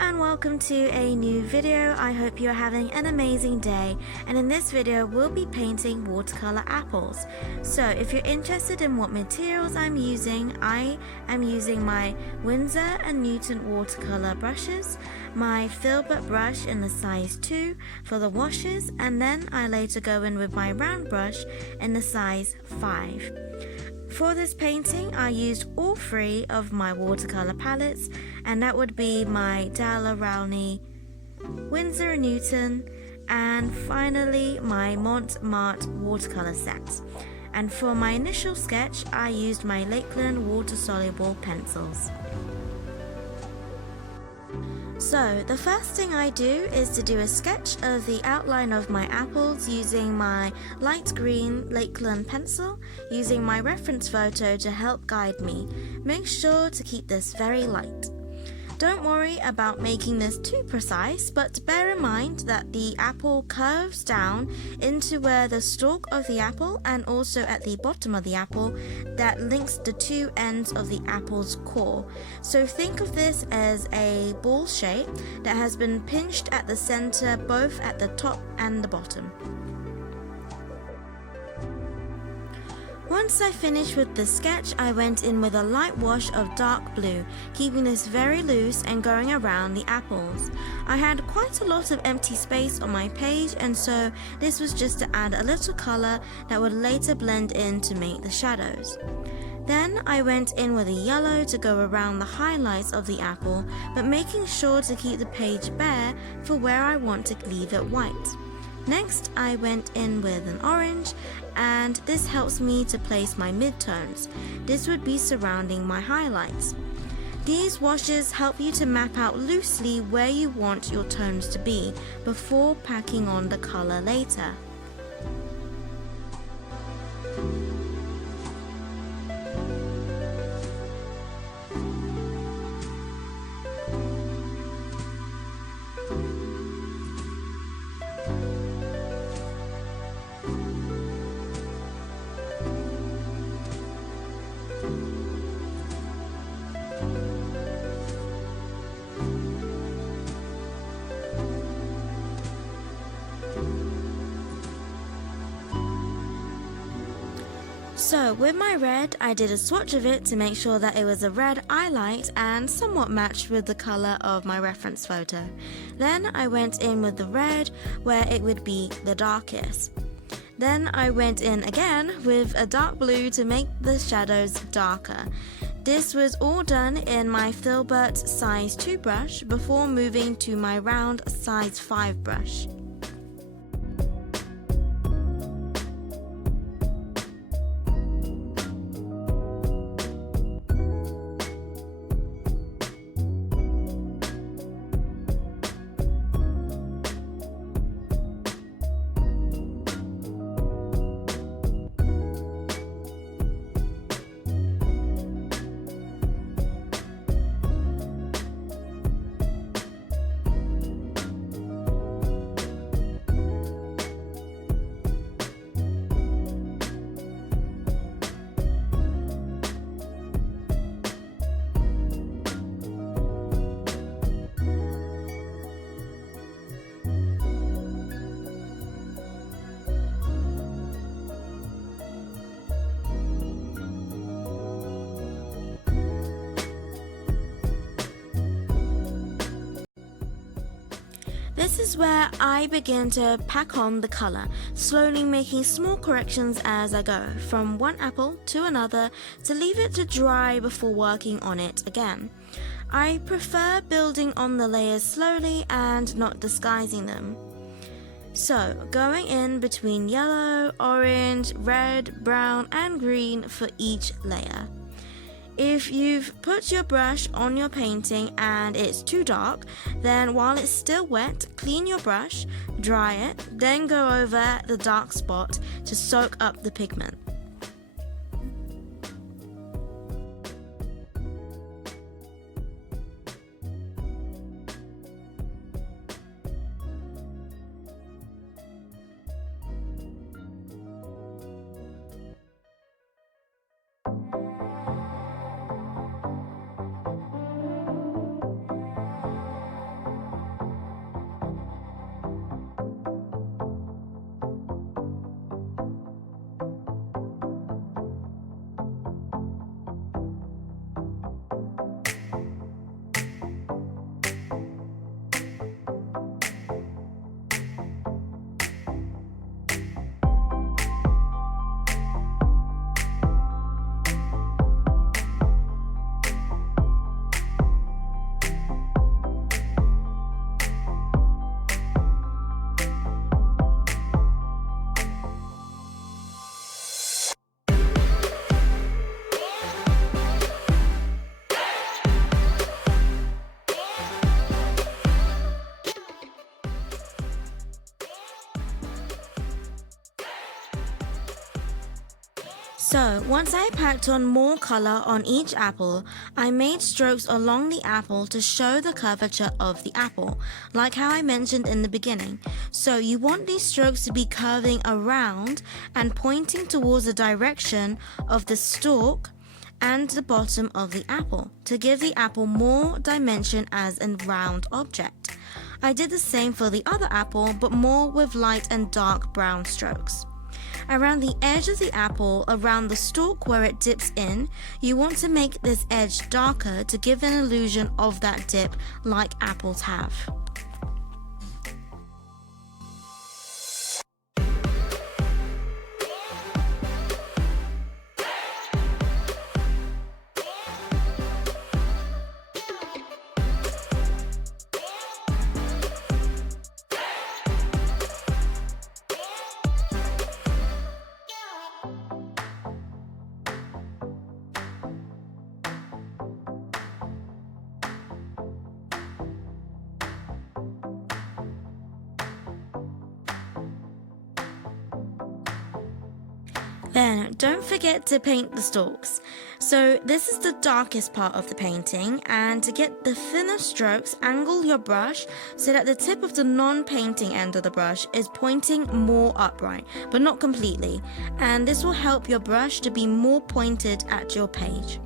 and welcome to a new video. I hope you're having an amazing day, and in this video we'll be painting watercolor apples. So if you're interested in what materials I'm using, I am using my Winsor & Newton watercolor brushes, my filbert brush in the size 2 for the washes, and then I later go in with my round brush in the size 5. For this painting, I used all 3 of my watercolor palettes, and that would be my Dalla Rowney, Winsor & Newton, and finally my Montmartre watercolor set. And for my initial sketch, I used my Lakeland water-soluble pencils. So the first thing I do is to do a sketch of the outline of my apples using my light green Lakeland pencil, using my reference photo to help guide me. Make sure to keep this very light. Don't worry about making this too precise, but bear in mind that the apple curves down into where the stalk of the apple and also at the bottom of the apple that links the 2 ends of the apple's core. So think of this as a ball shape that has been pinched at the center, both at the top and the bottom. Once I finished with the sketch, I went in with a light wash of dark blue, keeping this very loose and going around the apples. I had quite a lot of empty space on my page, and so this was just to add a little color that would later blend in to make the shadows. Then I went in with a yellow to go around the highlights of the apple, but making sure to keep the page bare for where I want to leave it white. Next, I went in with an orange, and this helps me to place my midtones. This would be surrounding my highlights. These washes help you to map out loosely where you want your tones to be before packing on the color later. So with my red, I did a swatch of it to make sure that it was a red I liked and somewhat matched with the color of my reference photo. Then I went in with the red where it would be the darkest. Then I went in again with a dark blue to make the shadows darker. This was all done in my filbert size 2 brush before moving to my round size 5 brush. This is where I begin to pack on the color, slowly making small corrections as I go, from one apple to another to leave it to dry before working on it again. I prefer building on the layers slowly and not disguising them. So, going in between yellow, orange, red, brown and green for each layer. If you've put your brush on your painting and it's too dark, then while it's still wet, clean your brush, dry it, then go over the dark spot to soak up the pigment. So once I packed on more color on each apple, I made strokes along the apple to show the curvature of the apple, like how I mentioned in the beginning. So you want these strokes to be curving around and pointing towards the direction of the stalk and the bottom of the apple to give the apple more dimension as a round object. I did the same for the other apple, but more with light and dark brown strokes. Around the edge of the apple, around the stalk where it dips in, you want to make this edge darker to give an illusion of that dip like apples have. Then don't forget to paint the stalks. So this is the darkest part of the painting, and to get the thinner strokes, angle your brush so that the tip of the non-painting end of the brush is pointing more upright, but not completely, and this will help your brush to be more pointed at your page.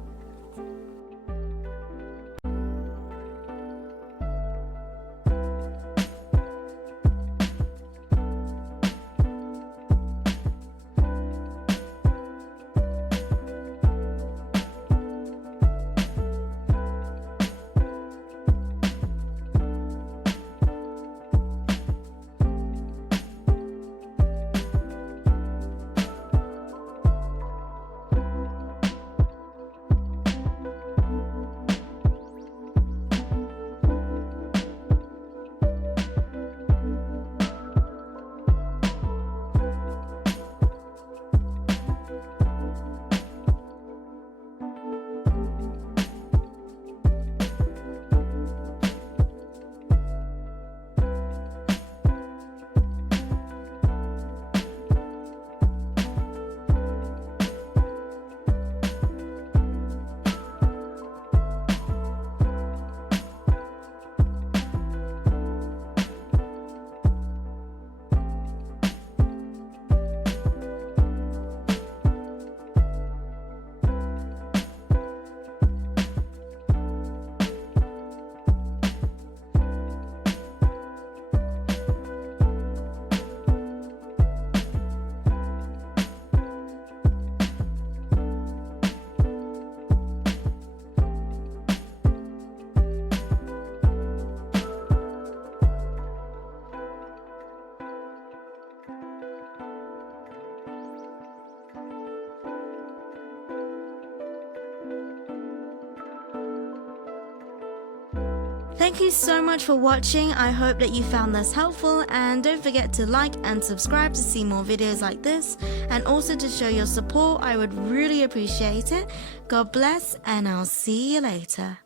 Thank you so much for watching. I hope that you found this helpful, and don't forget to like and subscribe to see more videos like this, and also to show your support. I would really appreciate it. God bless, and I'll see you later.